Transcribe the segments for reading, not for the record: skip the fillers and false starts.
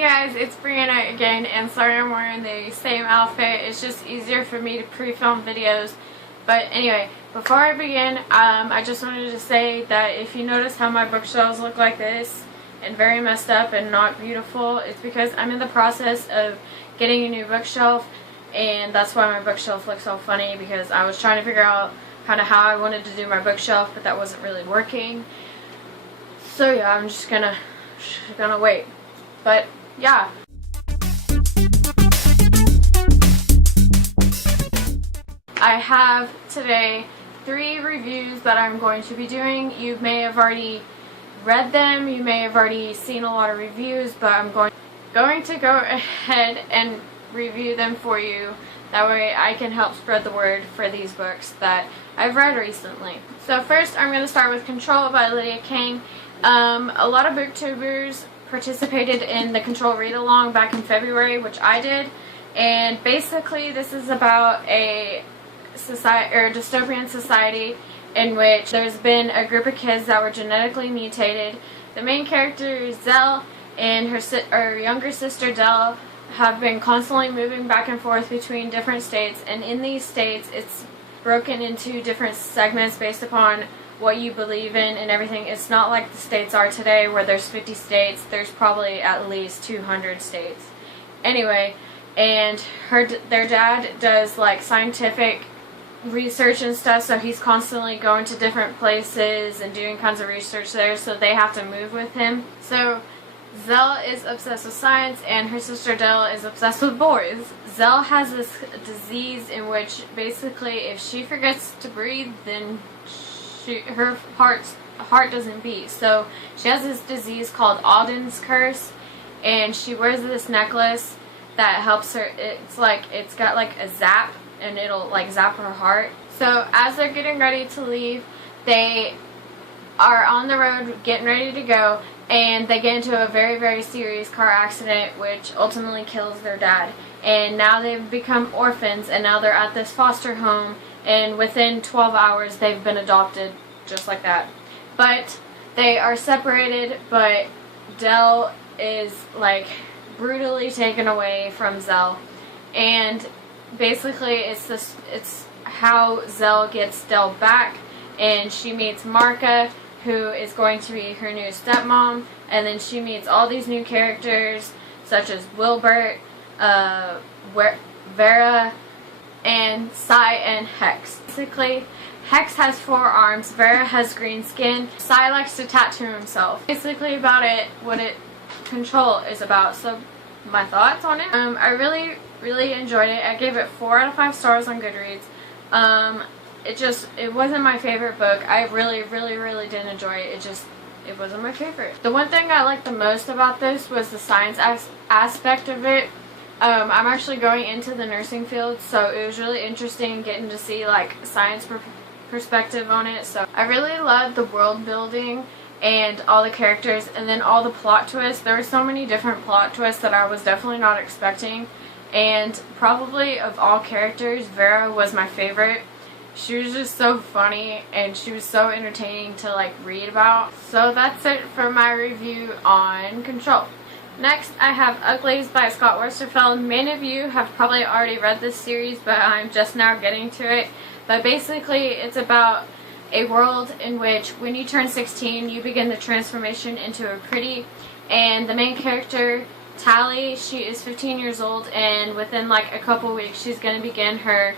Hey guys, it's Brianna again, and sorry I'm wearing the same outfit. It's just easier for me to pre-film videos. But anyway, before I begin, I just wanted to say that if you notice how my bookshelves look like this and very messed up and not beautiful, it's because I'm in the process of getting a new bookshelf, and that's why my bookshelf looks so funny, because I was trying to figure out kind of how I wanted to do my bookshelf, but that wasn't really working. So yeah, I'm just gonna wait. But yeah. I have today 3 reviews that I'm going to be doing. You may have already read them, you may have already seen a lot of reviews, but I'm going to go ahead and review them for you. That way I can help spread the word for these books that I've read recently. So first I'm going to start with Control by Lydia Kang. A lot of booktubers participated in the Control read-along back in February, which I did, and basically this is about a dystopian society in which there's been a group of kids that were genetically mutated. The main character, Zell, and her younger sister, Dell, have been constantly moving back and forth between different states, and in these states it's broken into different segments based upon what you believe in and everything. It's not like the states are today where there's 50 states. There's probably at least 200 states. Anyway, and their dad does like scientific research and stuff, so he's constantly going to different places and doing kinds of research there, so they have to move with him. So Zell is obsessed with science and her sister Dell is obsessed with boys. Zell has this disease in which basically if she forgets to breathe, then her heart doesn't beat. So she has this disease called Alden's curse, and she wears this necklace that helps her. It's got like a zap, and it'll like zap her heart. So as they're getting ready to leave, they are on the road getting ready to go, and they get into a very, very serious car accident which ultimately kills their dad. And now they've become orphans, and now they're at this foster home, and within 12 hours they've been adopted just like that. But they are separated, but Dell is like brutally taken away from Zell, and basically it's how Zell gets Dell back, and she meets Marka, who is going to be her new stepmom, and then she meets all these new characters such as Wilbert, Vera, and Sai and Hex. Basically, Hex has 4 arms, Vera has green skin, Sai likes to tattoo himself. Basically about it, what Control is about. So my thoughts on it. I really enjoyed it. I gave it 4 out of 5 stars on Goodreads. It wasn't my favorite book. I really didn't enjoy it. It wasn't my favorite. The one thing I liked the most about this was the science aspect of it. I'm actually going into the nursing field, so it was really interesting getting to see like science perspective on it. So I really loved the world building and all the characters, and then all the plot twists. There were so many different plot twists that I was definitely not expecting, and probably of all characters, Vera was my favorite. She was just so funny, and she was so entertaining to like read about. So that's it for my review on Control. Next, I have Uglies by Scott Westerfeld. Many of you have probably already read this series, but I'm just now getting to it. But basically, it's about a world in which when you turn 16, you begin the transformation into a pretty. And the main character, Tally, she is 15 years old, and within like a couple weeks, she's going to begin her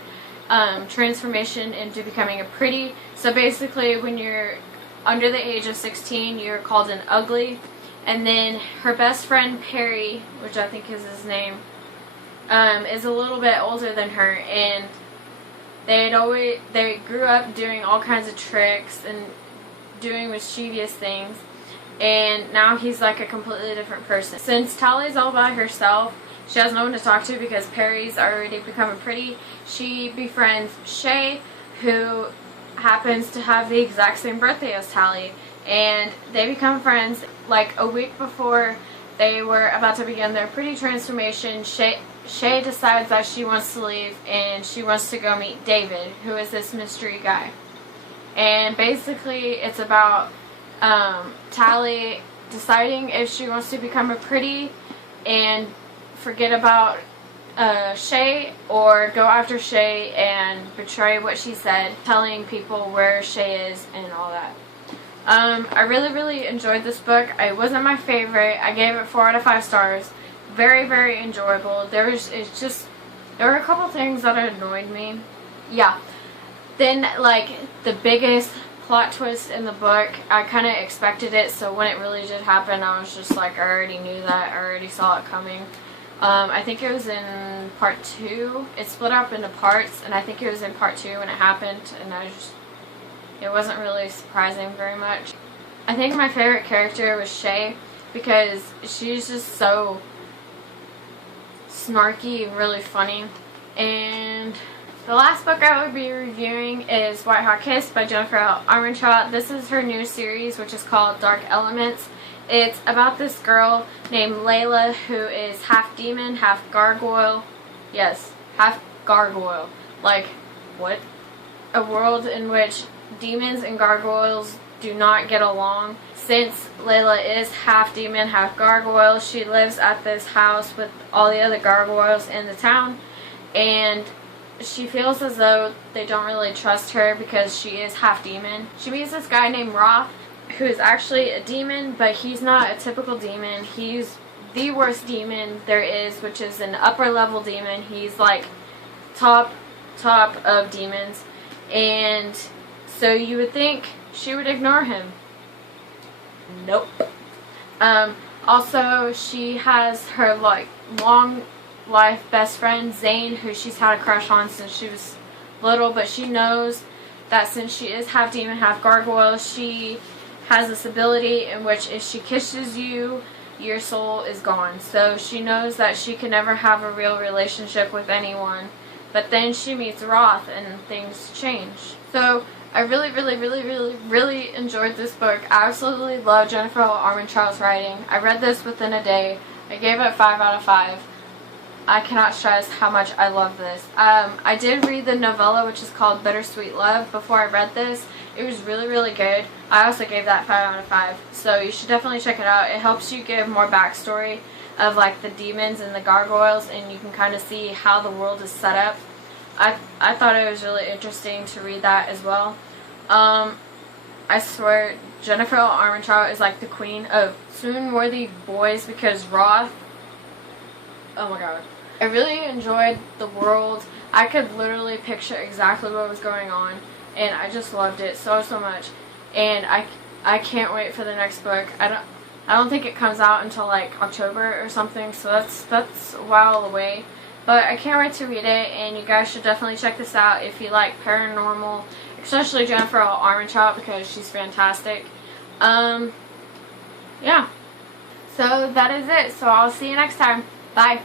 transformation into becoming a pretty. So basically, when you're under the age of 16, you're called an ugly. And then her best friend Perry, which I think is his name, is a little bit older than her, and they grew up doing all kinds of tricks and doing mischievous things, and now he's like a completely different person. Since Tally's all by herself, she has no one to talk to because Perry's already become a pretty. She befriends Shay, who happens to have the exact same birthday as Tally, and they become friends. Like a week before they were about to begin their pretty transformation, Shay decides that she wants to leave and she wants to go meet David, who is this mystery guy. And basically it's about Tally deciding if she wants to become a pretty and forget about Shay, or go after Shay and betray what she said, telling people where Shay is and all that. I really enjoyed this book. It wasn't my favorite. I gave it 4 out of 5 stars. Very enjoyable. There were a couple things that annoyed me. Yeah. Then, like, the biggest plot twist in the book, I kind of expected it, so when it really did happen, I was just like, I already knew that. I already saw it coming. I think it was in part 2. It split up into parts, and I think it was in part 2 when it happened, and it wasn't really surprising very much. I think my favorite character was Shay, because she's just so snarky and really funny. And the last book I will be reviewing is White Hot Kiss by Jennifer L. Armentrout. This is her new series, which is called Dark Elements. It's about this girl named Layla who is half demon, half gargoyle. Yes, half gargoyle. Like, what? A world in which demons and gargoyles do not get along. Since Layla is half demon, half gargoyle, she lives at this house with all the other gargoyles in the town, and she feels as though they don't really trust her because she is half demon. She meets this guy named Roth, who is actually a demon, but he's not a typical demon. He's the worst demon there is, which is an upper level demon. He's like top of demons, and so you would think she would ignore him. Nope. Also, she has her like long life best friend Zane, who she's had a crush on since she was little, but she knows that since she is half demon, half gargoyle, she has this ability in which if she kisses you, your soul is gone. So she knows that she can never have a real relationship with anyone. But then she meets Roth and things change. So I really enjoyed this book. I absolutely love Jennifer L. Armentrout's writing. I read this within a day. I gave it 5 out of 5. I cannot stress how much I love this. I did read the novella, which is called Bittersweet Love, before I read this. It was really good. I also gave that 5 out of 5. So you should definitely check it out. It helps you give more backstory of like the demons and the gargoyles, and you can kind of see how the world is set up. I thought it was really interesting to read that as well. I swear Jennifer L. Armentrout is like the queen of swoon-worthy boys, because Roth, oh my god. I really enjoyed the world. I could literally picture exactly what was going on, and I just loved it so much. And I can't wait for the next book. I don't think it comes out until like October or something, so that's a while away. But I can't wait to read it, and you guys should definitely check this out if you like paranormal, especially Jennifer L. Armentrout, because she's fantastic. Yeah. So that is it. So I'll see you next time. Bye.